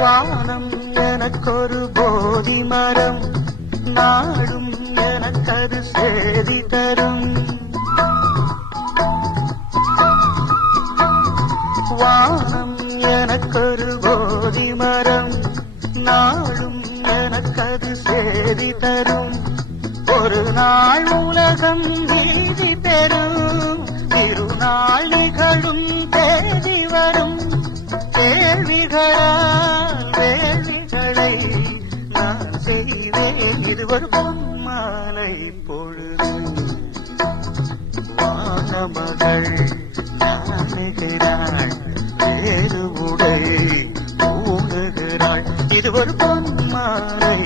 வானம் எனக்கொரு போதி மரம், நாடும் எனக்கது சேதி தரும். வானம் எனக்கொரு போதி மரம், நாடும் எனக்கது சேதி தரும். ஒரு நாள் உலகம் நீதி பெறும், இருநாள் நிகழும் தேதி வரும். கேள்விகளால் வேள்விகளை நான் செய்வேன், இது ஒரு பொன்மாலை பொழுது. வானமகள் நாணுகிறாள், வேறு உடை ஊணுகிறாள், இது ஒரு பொன்மாலை